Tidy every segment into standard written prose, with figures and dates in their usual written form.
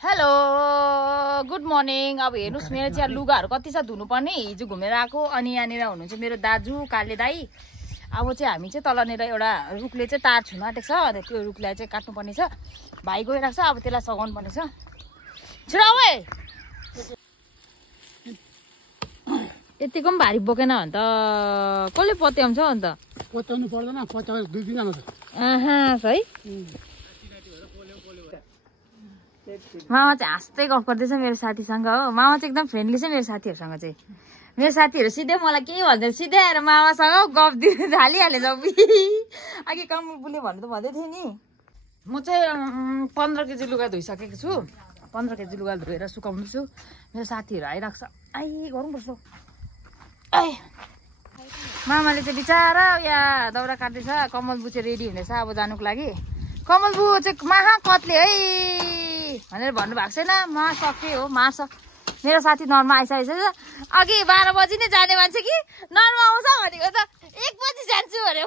Hello good morning. अब हेर्नुहोस् मेरो चाहिँ लुगाहरू कति छ धुनुपर्ने। हिजो घुमेर आएको अनि यहाँनिर हुनुहुन्छ मेरो दाजु काले दाई। अब चाहिँ हामी चाहिँ तलनिर एउटा रुखले चाहिँ तार छुन आँटेको छ, त्यो रुखलाई चाहिँ काट्नुपर्ने छ। भाइ गइरहेको छ, अब त्यसलाई सघाउनु पर्ने छ। छिटो आऊ है। यतिको पनि भारी बोकेन भने त कसले पत्याउँछ अन्त? पत्याउनु पर्दैन, पत्याउ 2 दिन आउँछ। है मामा चाहिँ हाँस्दै गफ गर्दैछ मेरो साथीसँग हो। मामा चाहिँ एकदम फ्रेन्डली छ मेरो साथीहरूसँग चाहिँ। मेरो साथीहरू सिधै मलाई केही भन्दैन, सिधै आएर मामासँग गफ दिनु थालिहालेछ। अघि कमलबुले भन्नु त भन्दै थिएँ नि। म चाहिँ 15 केजी लुगा धोइसकेको छु। 15 केजी लुगा धोएर सुकाउँदैछु। मेरो साथीहरू आइरहेको छ। गर्नुपर्छ। मामाले चाहिँ बिचारा या दाउरा काट्दैछ। कमलबु चाहिँ रेडी हुनेछ अब जानुको लागि। कमलबु चाहिँ महा कत्ले है भनेर भन्नुभएको छैन। मा सक्यो हो, मार्छ। मेरो साथी नर्मा आइसकेको छ। अघि 12 बजी नै जाने मान्छे कि नर्मा आउँछ भनेको त 1 बजी जान्छु अरे।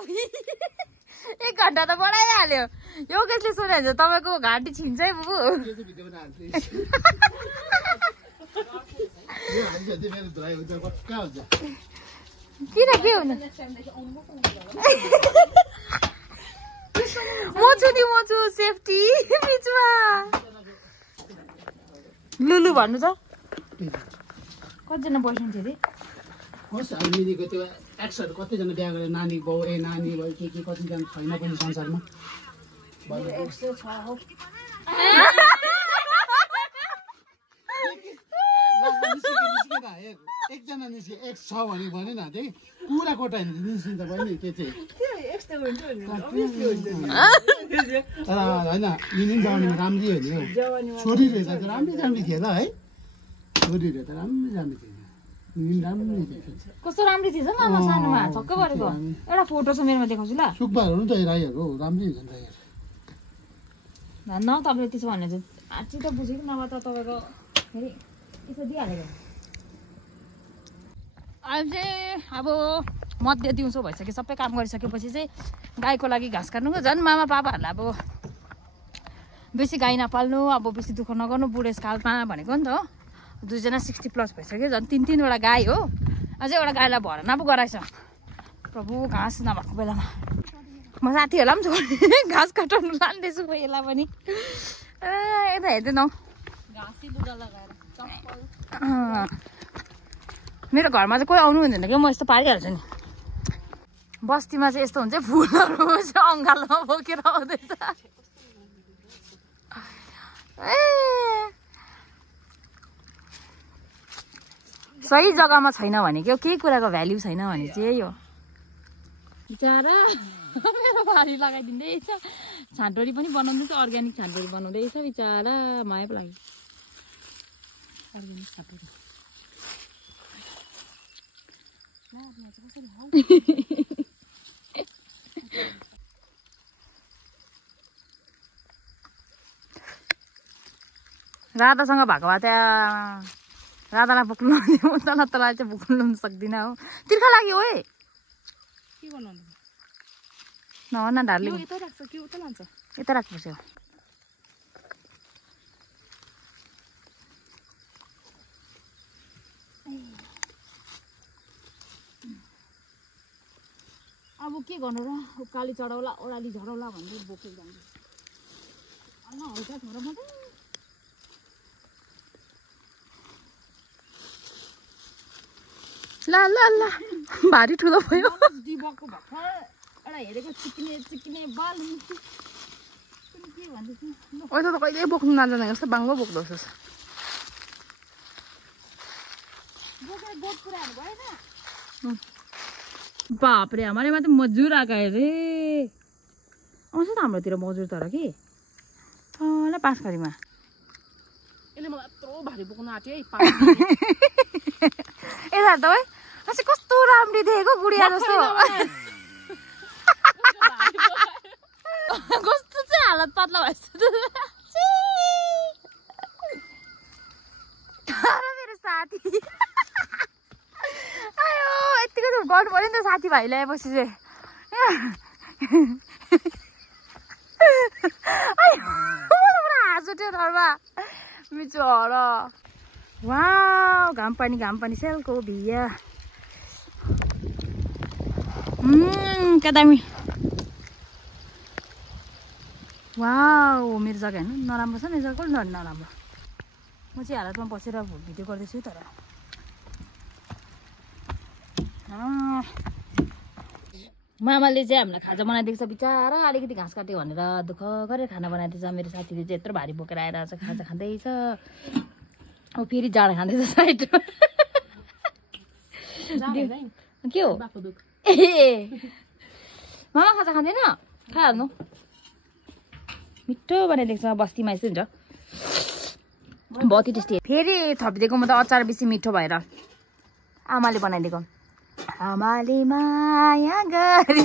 1 घन्टा त बढाइहाल्यो। यो केसले सोध्यो भने तपाईँको घाँटी छिन्छ है बुबु। किन के हुनु? म छु सेफ्टी बिचमा। लुलु भन्नु त कतिजना बस्नु थियो अरे? मिनीको त्यो एक्सहरू कतिजना बिहा गरेर नानी बाउ नानी भयो के कतिजना छैन पनि संसारमा। एकजना निस्क्यो एक्स छ भने न त्यही पुरा कोटा निस्किन्छ बहिनी। त्यो चाहिँ होइन मिनी जवानीमा राम्रै हो नि हौ। छोरीहरू त राम्रै थियो ल है। छोरीहरू त राम्रै थियो। कस्तो राम्रो थिएछ मामा सानोमा छक्क परेको। एउटा फोटो छ मेरोमा देखाउँछु ल। सुब्बाहरू नि त राईहरू राम्रै हुन्छ नि राईहरू। धन्न तपाईँले त्यसो भने चाहिँ आँची त बुझेको नभए त तपाईँको फेरि त्यसो दिइहालेको। अहिले चाहिँ अब मध्य दिउँसो भइसक्यो। सबै काम गरिसकेपछि चाहिँ गाईको लागि घाँस काट्नु। झन् मामा पापाहरूलाई अब बेसी गाई नपाल्नु, अब बेसी दुःख नगर्नु बुढेसकालमा भनेको नि त हो। 2 जना 60+ भइसक्यो। झन् 3-3वटा गाई हो। अझै एउटा गाईलाई भर्ना पो गराएछ प्रभु घाँस नभएको बेलामा। म साथीहरूलाई पनि छोडेँ घाँस काटाउनु लाँदैछु यसलाई पनि। यता हेर्दैन हौ मेरो घरमा चाहिँ कोही आउनु हुँदैन कि म यस्तो पारिहाल्छु नि। बस्तीमा चाहिँ यस्तो हुन्छ फुलहरू चाहिँ अङ्गालोमा बोकेर आउँदैछ। सही जग्गामा छैन भने के केही कुराको भ्याल्यु छैन भने चाहिँ यही हो। बिचारा मेरो बारी लगाइदिँदैछ। छाँटोरी पनि बनाउँदैछ, अर्ग्यानिक छाँटोरी बनाउँदैछ बिचारा। माया पो लाग्यो अर्ग्यानिक छाँटोरी। राधासँग भएको भए त्यहाँ राधालाई बोक्नु तँलाई चाहिँ बोक्नु लाउनु सक्दिनँ हो। तिर्खा लाग्यो है के बनाउनु न डार्लिङ। यता राख्नुपर्छ। अब के गर्नु र उकाली चढाउला ओह्राली झराउला भन्दै बोकेर जान्छ। हल्का छोरा मात्रै ला ला ला भारी ठुलो भयो। दिबको भर्खर एउटा हेरेको चिक्ने बाल के भन्दैछ। अहिले त कहिल्यै बोक्नु नजाने जस्तो बाङ्गो बोक्दोस्। बोकेर गोठ पुऱ्याएर भएन। बापरे हमारेमा त मजुर आएको अरे। आउँछ त हाम्रोतिर मजुर तर कि ल पाँचखरीमा। यसले मलाई यत्रो भारी बोक्नु आँट्यो है। यता त है अझै कस्तो राम्री देखेको गुडिया जस्तो। कस्तो चाहिँ हालत पातला भएछ मेरो साथी। आयो यतिको गर्नु पर्यो नि त साथीभाइ ल्याएपछि चाहिँ। हाँस उठ्यो घरमा। बिचरा वाउ घाम पानी सेलको भिया क्या दामी वाउ मेरो जग्गा हेर्नु नराम्रो छ नि जग्गा नराम्रो म चाहिँ हालतमा बसेर भिडियो गर्दैछु तर मामाले चाहिँ हामीलाई खाजा बनाइदिएको छ बिचारा अलिकति घाँस काट्यो भनेर दुःख गरेर खाना बनाइदिएछ मेरो साथीले चाहिँ यत्रो भारी बोकेर आएर चाहिँ खाजा खाँदैछ अब फेरि जाडा खाँदैछ साइडमा के हो ए मामा खाजा खाँदैन खाइहाल्नु मिठो बनाइदिएको छ बस्तीमा यस्तो हुन्छ बहुत ही टेस्टी फेरि थपिदिएको म त अचार बेसी मिठो भएर आमाले बनाइदिएको आमाले माया गरी